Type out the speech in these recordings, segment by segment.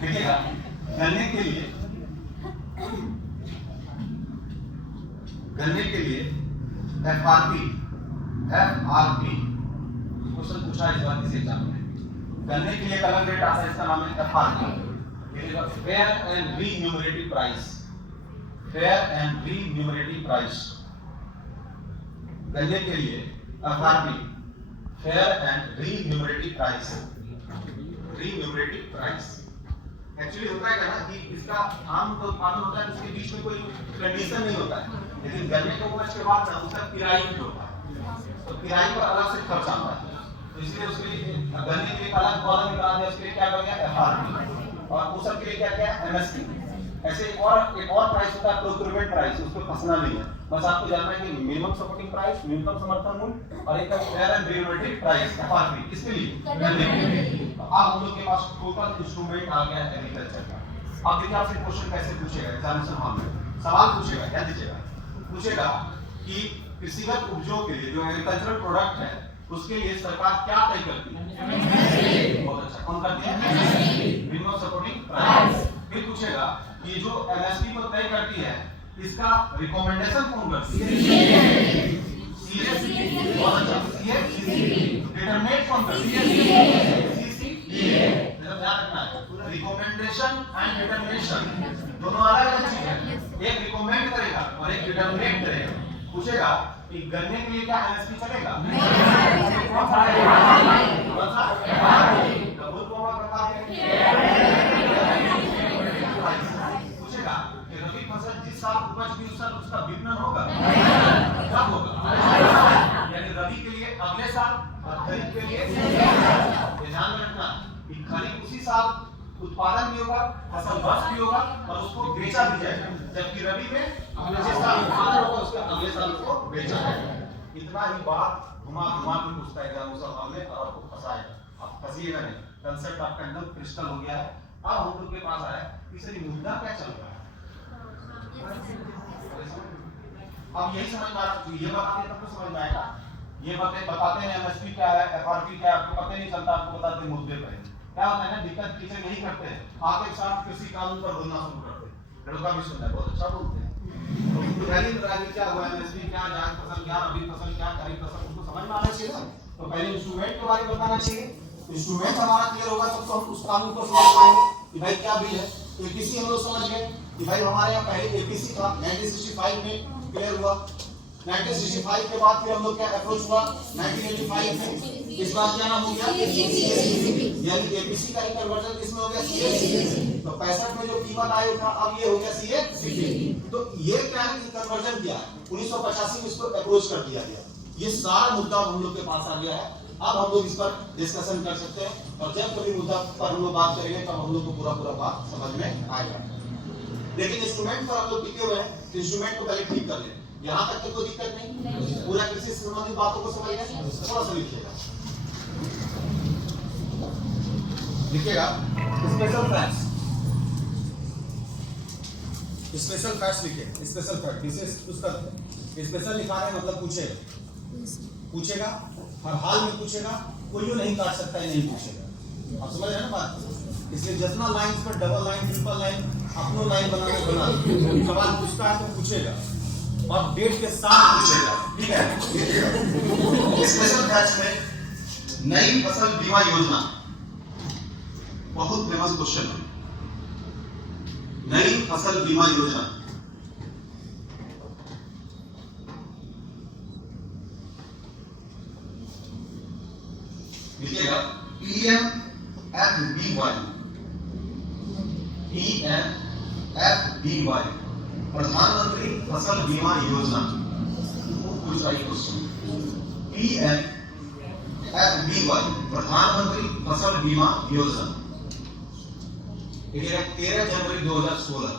देखिएगा, गन्ने के लिए एफआरपी क्वेश्चन पूछा है इस बार किसी एग्जाम में। गन्ने के लिए एक अलग रेट आता है, इसका नाम है FRP, fair and remunerative price. Fair and remunerative price, गन्ने के लिए FRP, fair and remunerative price. Remunerative price actually होता है क्या ना कि इसका आम तो उत्पादन होता है, इसके बीच में कोई कंडीशन नहीं होता है, लेकिन गन्ने को उपज के बाद उसका किराई भी होता है, तो किराई पर अलग से खर्च आता है, तो इसलिए उसके लिए गन्ने के लिए अलग कॉलम निकाल दिया, उसके लिए क्या कर दिया एफआरपी, और उस सब के लिए क्या क्या एमएसपी। ऐसे एक और प्राइस होता है प्रोक्योरमेंट प्राइस, उसको फंसना नहीं है, बस आपको जानना है कि मिनिमम सपोर्टिंग प्राइस, न्यूनतम समर्थन मूल्य, और एक fair and remunerative price FRP, किसके लिए गन्ने के लिए। अब हम लोग के पास टोटल इंस्ट्रूमेंट आ गया एग्रीकल्चर का। अब देखिए आपसे क्वेश्चन कैसे पूछेगा एग्जामिनेशन हॉल में, सवाल पूछेगा, ध्यान दीजिएगा, पूछेगा कि कृषिगत उपजों के लिए जो एग्रीकल्चरल प्रोडक्ट है उसके लिए सरकार क्या तय करती है, बहुत अच्छा, कौन करती है, मिनिमम सपोर्टिंग प्राइस। फिर पूछेगा कि जो एमएसपी को तय करती है इसका रिकमेंडेशन कौन करती है, सीएससी, बहुत अच्छा, सीएससी, डिटरमिनेट कौन करती है, रिकमेंडेशन एंड डिटरमिनेशन दोनों अलग अलग चीज है, एक रिकमेंड करेगा और एक डिटरमिनेट करेगा। पूछेगा कि गन्ने के लिए क्या एमएसपी चलेगा, पूछेगा कि रबी फसल जिस साल उपज हुई उस साल उसका विपणन होगा, कब होगा, यानी रबी के लिए अगले साल और खरीफ के लिए ध्यान रखना कि खरीफ उसी साल उत्पादन भी होगा, फसल बस भी होगा और उसको बेचा भी जाएगा, जबकि रबी में जिस साल उत्पादन होगा उसके अगले साल उसको बेचा जाएगा। इतना ही बात घुमा घुमा के पूछता है एग्जामिनेशन हॉल में और आपको फंसाएगा, आप फंसिएगा नहीं, कंसेप्ट आपका एकदम क्रिस्टल हो गया है। अब हम लोग के पास आया कि सर मुद्दा क्या चल रहा है, अब यही समझ में आ रहा, ये बताते तब तो समझ में आएगा, ये बातें बताते हैं एमएसपी क्या है, एफआरपी क्या है, आपको पता नहीं चलता, आपको बताते मुद्दे पर क्या होता है ना, दिक्कत चीजें नहीं करते हैं, आते एक साथ कृषि कानून पर बोलना शुरू करते हैं, लड़का भी सुनता है, बहुत अच्छा बोलते हैं, क्या हुआ एमएसपी क्या, जायद फसल क्या, रबी फसल क्या, खरीफ फसल, उनको समझ में आना चाहिए ना। तो पहले इंस्ट्रूमेंट के बारे में बताना चाहिए, इंस्ट्रूमेंट हमारा क्लियर होगा तब तो हम उस कानून को समझ पाएंगे कि भाई क्या बिल है। एपीसी हम लोग समझ गए कि भाई हमारे यहाँ पहले एपीसी था 1965 में क्लियर हुआ, 1965 के बाद फिर हम लोग क्या अप्रोच हुआ 1985 में, इस बार क्या नाम हो गया, यानी एपीसी का कन्वर्जन किसमें हो गया, सीएससी। तो 65 में जो कीमत आयोग था अब ये हो गया सीएससी। तो ये क्या है कि कन्वर्जन किया है 1985 में, इसको अप्रोच कर दिया गया। ये सारा मुद्दा हम लोग के पास आ गया है, अब हम लोग इस पर डिस्कशन कर सकते हैं और जब कभी मुद्दा पर हम लोग बात करेंगे तब हम लोग को पूरा बात समझ में आएगा। लेकिन इंस्ट्रूमेंट पर हम लोग टिके हुए हैं, इंस्ट्रूमेंट को पहले ठीक कर लें, यहाँ तक तो कोई दिक्कत नहीं, पूरा कृषि से संबंधित बातों को समझ गए, थोड़ा सा लिखिएगा, लिखिएगा स्पेशल फैक्ट्स, स्पेशल फैक्ट्स लिखिए, स्पेशल फैक्ट, विशेष उसका स्पेशल लिखा है मतलब पूछेगा हर हाल में पूछेगा, कोई नहीं काट सकता है, नहीं पूछेगा, आप समझ रहे हैं ना बात। इसलिए जितना लाइन पर डबल लाइन ट्रिपल लाइन अपनो लाइन बनाने बना, सवाल पूछता है तो पूछेगा और डेट के साथ पूछेगा, ठीक है। स्पेशल फैक्ट्स में नई फसल बीमा योजना बहुत फेमस क्वेश्चन है, नई फसल बीमा योजना लिखिएगा PMFBY, PMFBY प्रधानमंत्री फसल बीमा योजना, पूछ रहा है क्वेश्चन, PMFBY प्रधानमंत्री फसल बीमा योजना, 13 जनवरी 2016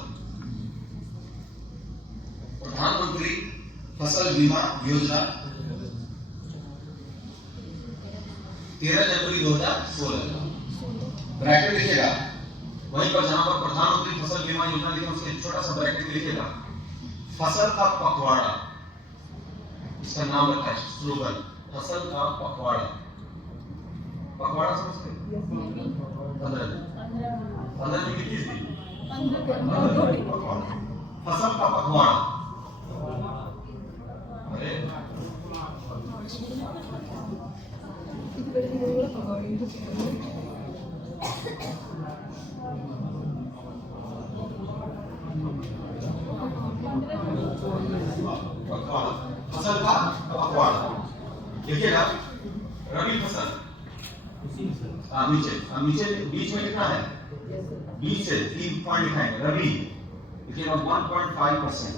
प्रधानमंत्री फसल बीमा योजना 13 जनवरी 2016, ब्रैकेट लिखिएगा, वहीं पर जहां पर प्रधानमंत्री फसल बीमा योजना लिखा उसके छोटा सा ब्रैकेट लिखिएगा, फसल का पखवाड़ा, इसका नाम रखा है स्लोगन, फसल का पखवाड़ा। पखवाड़ा समझते हैं, 15 दिन की फसल का पखवाड़ा, अरे पखवाड़ा, फसल का पखवाड़ा देखिएगा। रबी फसल नीचे नीचे बीच में कितना है, बीच से 3 पॉइंट लिखाएंगे। रबी देखिएगा 1.5%,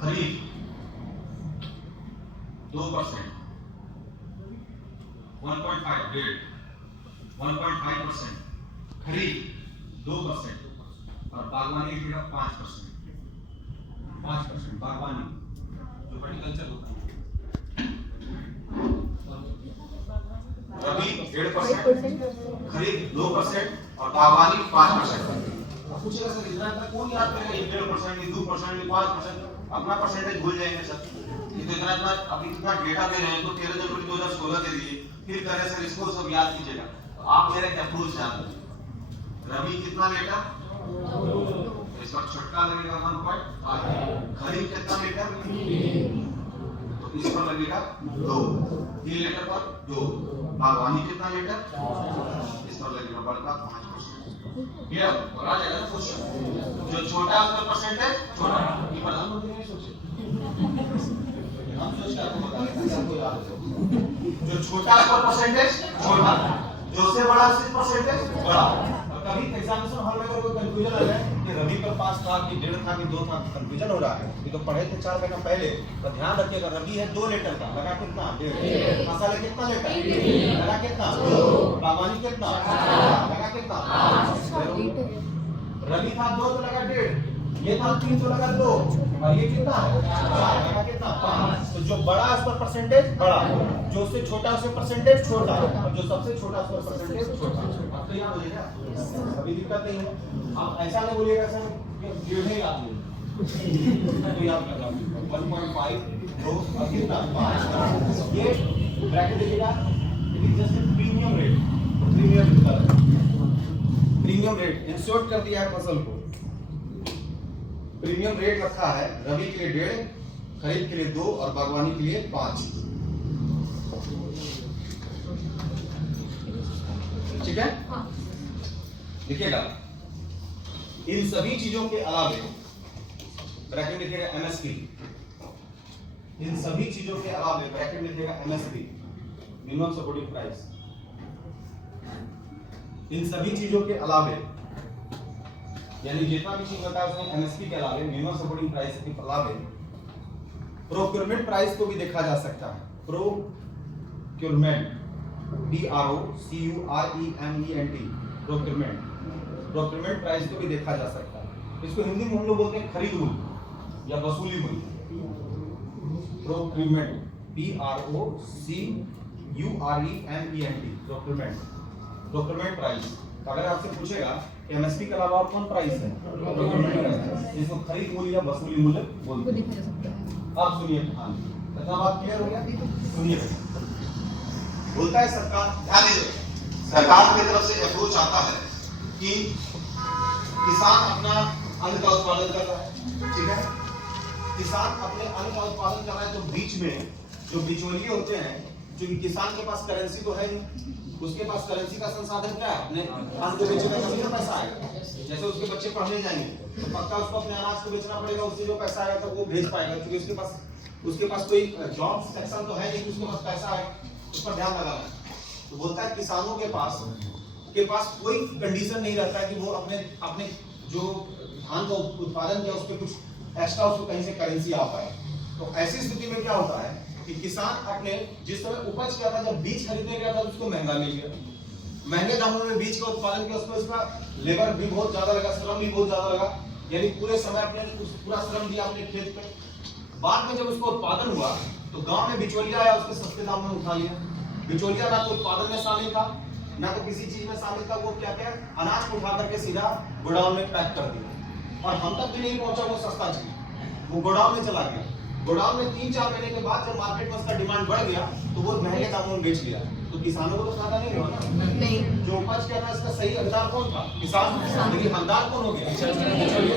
खरीफ 2%, 1.5%, खरीफ 2% और बागवानी की 5%, बागवानी जो हॉर्टिकल्चर होता है। रबी 1.5%, खरीफ 2% और बागवानी 5%। पूछेगा सर इतना कौन याद करेगा, 1.5%, 2%, 5%, अपना परसेंटेज भूल जाएंगे सर। ये तो इतना अभी कितना डेटा दे रहे हैं, तो 13 जनवरी 2016 दे दिए, फिर कह रहे सर इसको सब याद कीजिएगा। तो आप मेरे अप्रोच जान लीजिए, रबी कितना लीटर, इसका छटका लगेगा 1.5, खरीफ कितना लीटर, तो इस पर लगेगा 2, 3 लीटर पर 2, बागवानी कितना लीटर, इस पर लगेगा बड़का 5%। ये और आ जाएगा क्वेश्चन, जो छोटा उसका परसेंटेज छोटा। ये प्रधानमंत्री ने सोचे, हम सोचते आपको बता दें आपको याद है, जो छोटा उसका परसेंटेज छोटा, जो से बड़ा उसका परसेंटेज बड़ा। कभी एग्जामिनेशन हॉल में अगर कोई कंफ्यूजन आ जाए कि रबी पर 5 था कि 1.5 था कि 2 था, कंफ्यूजन हो रहा है, ये तो पढ़े थे 4 महीना पहले। तो ध्यान रखिएगा, रबी है 2 लीटर का, लगा कितना 1.5, मसाले कितना लीटर, लगा कितना 2, बागवानी कितना, लगा कितना 5। रबी था 2 तो लगा 1.5, ये था 3 तो लगा 2, और ये कितना है 4, लगा कितना 5। तो जो बड़ा उस पर परसेंटेज बड़ा, जो उससे छोटा उससे परसेंटेज छोटा, और जो सबसे छोटा उस पर परसेंटेज छोटा। अब तो याद हो जाएगा, अभी दिक्कत नहीं है। आप ऐसा नहीं बोलिएगा सर कि ये याद नहीं, तो याद कर लो 1.5, 2 और कितना 5। ये ब्रैकेट देखिएगा, it is just premium rate, premium rate insert कर दिया है फसल को। प्रीमियम रेट रखा है रबी के लिए 1.5, खरीफ के लिए 2 और बागवानी के लिए 5। ठीक है, देखिएगा इन सभी चीजों के अलावे ब्रैकेट में लिखिएगा एमएसपी, इन सभी चीजों के अलावे ब्रैकेट में लिखिएगा एमएसपी, मिनिमम सपोर्टिंग प्राइस। इन सभी चीजों के अलावे, यानी जितना भी चीज बताया उसमें एमएसपी के अलावे, मिनिमम सपोर्टिंग प्राइस के अलावे प्रोक्योरमेंट प्राइस को भी देखा जा सकता है। प्रोक्योरमेंट, PROCUREMENT, प्रोक्योरमेंट प्राइस को भी देखा जा सकता है। इसको हिंदी में हम लोग बोलते हैं खरीद मूल्य या वसूली मूल्य। Procurement, PROCUREMENT, procurement price. अगर आपसे पूछेगा एमएसपी के अलावा और कौन प्राइस है, प्रोक्योरमेंट प्राइस, इसको खरीद मूल्य या वसूली मूल्य बोलते हैं। आप सुनिए, हाँ इतना बात क्लियर हो गया? सुनिए, बोलता है सरकार, ध्यान दीजिए, सरकार की तरफ से अप्रोच आता है कि किसान अपना अन्न का उत्पादन कर रहा है, ठीक है, किसान अपने अन्न का उत्पादन कर रहा है, तो बीच में जो बिचौलिए होते हैं, क्योंकि किसान के पास करेंसी तो है नहीं, उसके पास करेंसी का संसाधन क्या है, अपने अन्न को बेचने का तभी पैसा आएगा। जैसे उसके बच्चे पढ़ने जाएंगे तो पक्का उसको अपने अनाज को बेचना पड़ेगा, उससे जो पैसा आएगा तो वो भेज पाएगा, क्योंकि उसके पास कोई जॉब सेक्शन तो है नहीं कि उसके पास पैसा आएगा, उस पर ध्यान लगाना है। तो बोलता है किसानों के पास कोई कंडीशन नहीं रहता है कि वो अपने जो धान का उत्पादन किया उस पर कुछ एक्स्ट्रा उसको कहीं से करेंसी आ पाए। तो ऐसी स्थिति में क्या होता है कि किसान अपने जिस समय उपज किया था, जब बीज खरीदने गया था उसको महंगा मिल गया, महंगे दामों में बीज का उत्पादन किया, उसमें उसका लेबर भी बहुत ज्यादा लगा, श्रम भी बहुत ज्यादा लगा, यानी पूरे समय अपने पूरा श्रम दिया अपने खेत पे। बाद में जब उसका उत्पादन हुआ तो गांव में बिचौलिया आया, उसके सस्ते दाम में उठा लिया। बिचौलिया ना तो उत्पादन में शामिल था, ना तो किसी चीज में शामिल था, वो क्या अनाज को उठा करके सीधा गोडाउन में पैक कर दिया, और हम तक भी नहीं पहुंचा वो सस्ता चीज, वो गोडाउन में चला गया। गोडाउन में 3-4 महीने के बाद जब मार्केट में उसका डिमांड बढ़ गया तो वो महंगे दामों में बेच लिया, तो किसानों को तो फायदा नहीं हुआ ना। नहीं, जो उपज जांच किया था इसका सही हकदार कौन था? किसान। लेकिन हकदार कौन हो गया?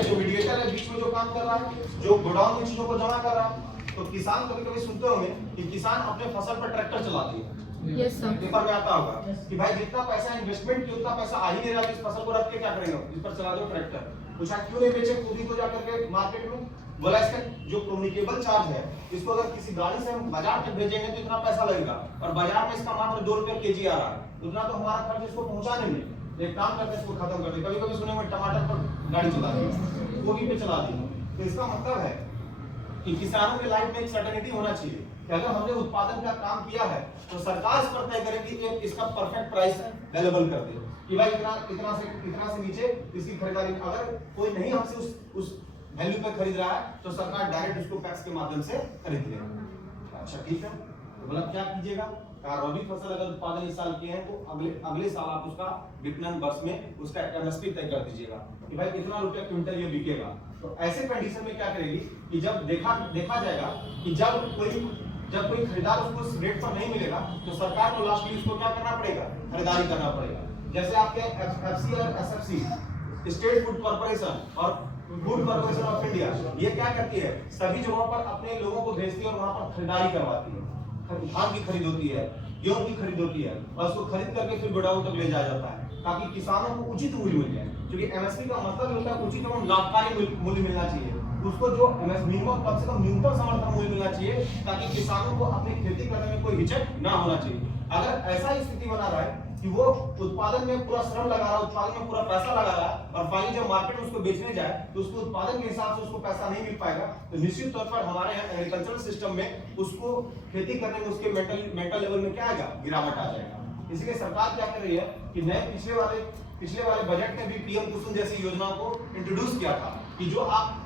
जो मीडिएटर है बीच में जो काम कर रहा है, जो गोडाउन में चीजों को जमा कर रहा है। तो किसान कभी कभी सुनते होंगे कि किसान अपने फसल पर ट्रैक्टर चलाते हैं। Yes sir. पेपर में आता होगा कि भाई जितना पैसा इन्वेस्टमेंट किया उतना पैसा आ ही नहीं रहा, इस फसल को रख के क्या करेंगे? इस पर चला दो ट्रैक्टर। पूछा क्यों नहीं बेचे खुद ही को जाकर के मार्केट में? बोला इसका जो कम्युनिकेबल चार्ज है, इसको अगर किसी गाड़ी से हम बाजार तक भेजेंगे तो इतना पैसा लगेगा, और बाजार में इसका मात्र 2 रुपए केजी आ रहा है, उतना तो हमारा खर्च इसको पहुंचाने में। एक काम करते हैं इसको खत्म कर दे। कभी कभी सुने में टमाटर पर गाड़ी चला दी, गोभी पे चला दी। तो इसका मतलब है कि किसानों के लाइफ में एक सर्टेनिटी होना चाहिए कि अगर हमने उत्पादन का काम किया है तो सरकार इस पर तय करे कि इसका परफेक्ट प्राइस अवेलेबल कर दे कि भाई इतना से नीचे इसकी खरीदारी। अगर कोई नहीं हमसे उस वैल्यू पे खरीद रहा है तो सरकार डायरेक्ट उसको टैक्स के माध्यम से खरीद लेगा। अच्छा ठीक है, तो मतलब क्या कीजिएगा? रबी फसल अगर उत्पादन इस साल किए हैं तो अगले साल आप उसका विपणन वर्ष में उसका एमएसपी तय कर दीजिएगा कि भाई कितना रुपया क्विंटल ये बिकेगा। तो ऐसे कंडीशन में क्या करेगी कि जब देखा जाएगा कि जब कोई खरीदार उसको उस रेट पर नहीं मिलेगा तो सरकार को लास्टली उसको क्या करना पड़ेगा? खरीदारी करना पड़ेगा। जैसे आपके एफसी और एसएफसी, स्टेट फूड कॉर्पोरेशन और फूड कॉर्पोरेशन ऑफ इंडिया, ये क्या करती है? सभी जगहों पर अपने लोगों को भेजती है और वहां पर खरीदारी करवाती है। धान की खरीद होती है, गेहूं की खरीद होती है, और उसको खरीद करके फिर गोडाउन तक ले जाया जाता है ताकि किसानों को उचित मूल्य मिल जाए। क्योंकि एमएसपी का मतलब होता है उचित एवं लाभकारी मूल्य मिलना चाहिए। उसको जो मिनिमम कम से कम न्यूनतम समर्थन मूल्य मिलना चाहिए ताकि किसानों को अपनी खेती करने में कोई हिचक ना होना चाहिए। अगर ऐसा स्थिति बना रहा है कि वो उत्पादन में पूरा श्रम लगा रहा है, उत्पादन में पूरा पैसा लगा रहा है, और फाइनली जब मार्केट में उसको बेचने जाए तो उसको उत्पादन के हिसाब से उसको पैसा नहीं मिल पाएगा, तो निश्चित तौर पर हमारे यहाँ एग्रीकल्चरल सिस्टम में उसको खेती करने में उसके मेंटल लेवल में क्या आएगा? गिरावट आ जाएगा। इसलिए सरकार क्या कर रही है कि नए पिछले वाले बजट में भी पीएम कुसुम जैसी योजनाओं को इंट्रोड्यूस किया था कि जो आप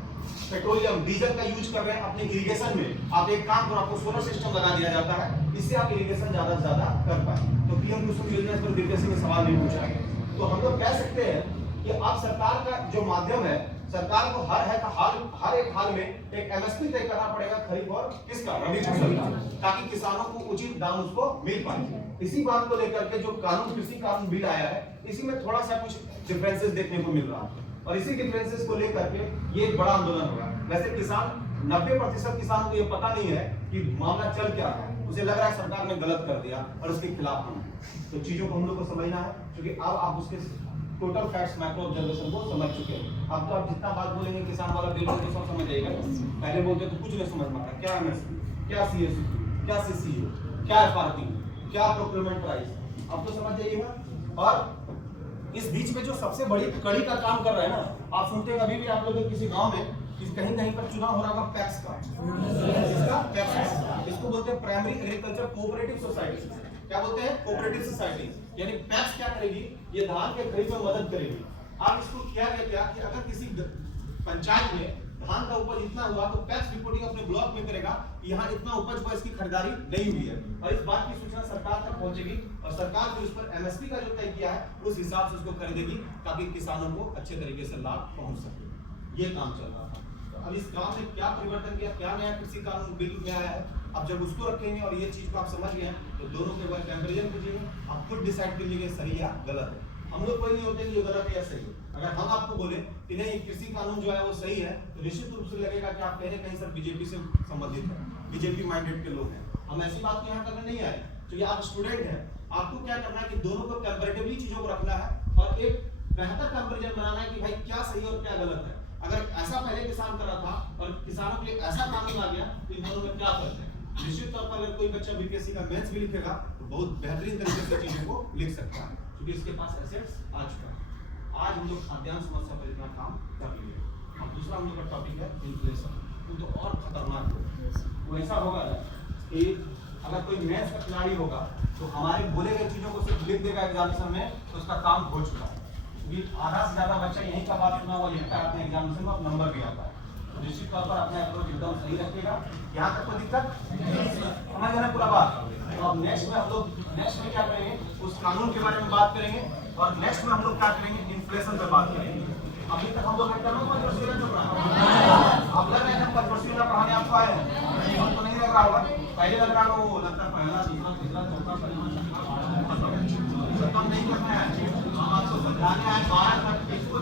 पेट्रोलियम डीजल का यूज कर रहे हैं अपने इरिगेशन में, आप एक काम करो, आपको सोलर सिस्टम लगा दिया जाता है, इससे आप इरिगेशन ज्यादा से ज्यादा कर पाए। तो पीएम कुसुम योजना पर दिलचस्पी में सवाल नहीं पूछा है। तो हम लोग कह सकते हैं कि अब सरकार का जो माध्यम है, सरकार को हर एक हाल में एक एमएसपी तय करना पड़ेगा खरीफ और किसका? रबी फसल का, ताकि किसानों को उचित दाम उसको मिल पाए। इसी बात को लेकर के जो कृषि कानून बिल आया है, इसी में थोड़ा सा कुछ डिफरेंसेस देखने को मिल रहा है, और इसी डिफरेंसेस को लेकर के ये एक बड़ा आंदोलन होगा। वैसे किसान 90% किसानों को ये पता नहीं है कि मामला चल क्या रहा है, उसे लग रहा है सरकार ने गलत कर दिया और इसके खिलाफ हम। तो चीजों को हम लोग को समझना है, क्योंकि अब आप उसके टोटल फैक्ट्स मैक्रो ऑब्जर्वेशन को समझ चुके हैं। अब तो आप जितना बात बोलेंगे किसान वाला बिल तो सब समझ जाएगा। पहले बोलते तो कुछ नहीं समझ में आ रहा, क्या एमएसपी, क्या सीएसपी, क्या सीसीए, क्या एफआरपी, क्या प्रोक्योरमेंट प्राइस, अब तो समझ जाइएगा। और इस बीच में जो सबसे बड़ी कड़ी का काम कर रहे हैं ना, आप सुनते हैं अभी भी आप लोग किसी गांव में कहीं पर चुनाव हो रहा होगा पैक्स का, इसका पैक्स, इसको बोलते हैं प्राइमरी एग्रीकल्चर कोऑपरेटिव सोसाइटी। क्या बोलते हैं? Cooperative society. यानी पैक्स क्या करेगी? ये धान के खरीद में मदद करेगी। आप इसको क्या कहते हैं कि अगर किसी पंचायत में धान का उपज इतना हुआ तो पैक्स रिपोर्टिंग अपने ब्लॉक में करेगा कि यहाँ इतना उपज हुआ, इसकी खरीदारी नहीं हुई है, और इस बात की सूचना सरकार तक पहुंचेगी, और सरकार जो इस पर एमएसपी का जो तय किया है उस हिसाब से उसको खरीदेगी ताकि किसानों को अच्छे तरीके से लाभ पहुंच सके। ये काम चल रहा था। तो अब इस काम में क्या परिवर्तन किया, क्या नया कृषि कानून बिल में आया है, अब जब उसको रखेंगे और ये चीज को आप समझ गए तो दोनों के बाद कंपैरिजन कीजिएगा, आप खुद डिसाइड कीजिएगा सही या गलत है। हम लोग कोई नहीं होते कि ये गलत है या सही है। अगर हम आपको बोले कि नहीं कृषि कानून जो है वो सही है, तो निश्चित रूप से लगेगा कि आप कहीं सर बीजेपी से संबंधित है, बीजेपी माइंडेड के लोग हैं। हम ऐसी बात यहाँ करने नहीं आए, क्योंकि आप स्टूडेंट हैं, आपको क्या करना है कि दोनों को कंपैरेटिवली चीजों को रखना है और एक बेहतर कंपैरिजन बनाना है कि भाई क्या सही और क्या गलत है। अगर ऐसा पहले किसान कर रहा था और किसानों के लिए ऐसा कानून आ गया तो इन दोनों में क्या फर्क है? निश्चित तौर पर अगर कोई बच्चा बीपीएससी का मेंस भी लिखेगा तो बहुत बेहतरीन तरीके से चीजों को लिख सकता है, क्योंकि इसके पास एसेट्स आ चुका है। आज हम लोग खाद्यान्न समस्या पर इतना काम कर लिए। अब दूसरा हम लोग का टॉपिक है इन्फ्लेशन, तो और खतरनाक होगा। वो ऐसा होगा कि अगर कोई मैथ्स का खिलाड़ी होगा तो हमारे बोले गए चीजों को सिर्फ लिख देगा एग्जामिनेशन में तो उसका काम हो चुका है, क्योंकि आधा से ज्यादा बच्चा यहीं का बात सुना हुआ लिखता है अपने एग्जामिनेशन में, नंबर भी आता है। तो निश्चित तौर पर अपने अप्रोच एकदम सही रखिएगा। यहाँ तक कोई दिक्कत समझ गए पूरा बात। तो अब नेक्स्ट में हम लोग क्या करेंगे, उस कानून के बारे में बात करेंगे, और नेक्स्ट में हम लोग क्या करेंगे, इन्फ्लेशन पे बात करेंगे। अभी तक हम लोग पंचवर्षीय चल रहा है, अब लग रहा है पंचवर्षीय पढ़ाने आपको आए हैं, अब तो नहीं लग रहा होगा, पहले लग रहा होगा, वो लगता है पहला तीसरा चौथा कम नहीं करना है। लाने आए बाहर, बट इसको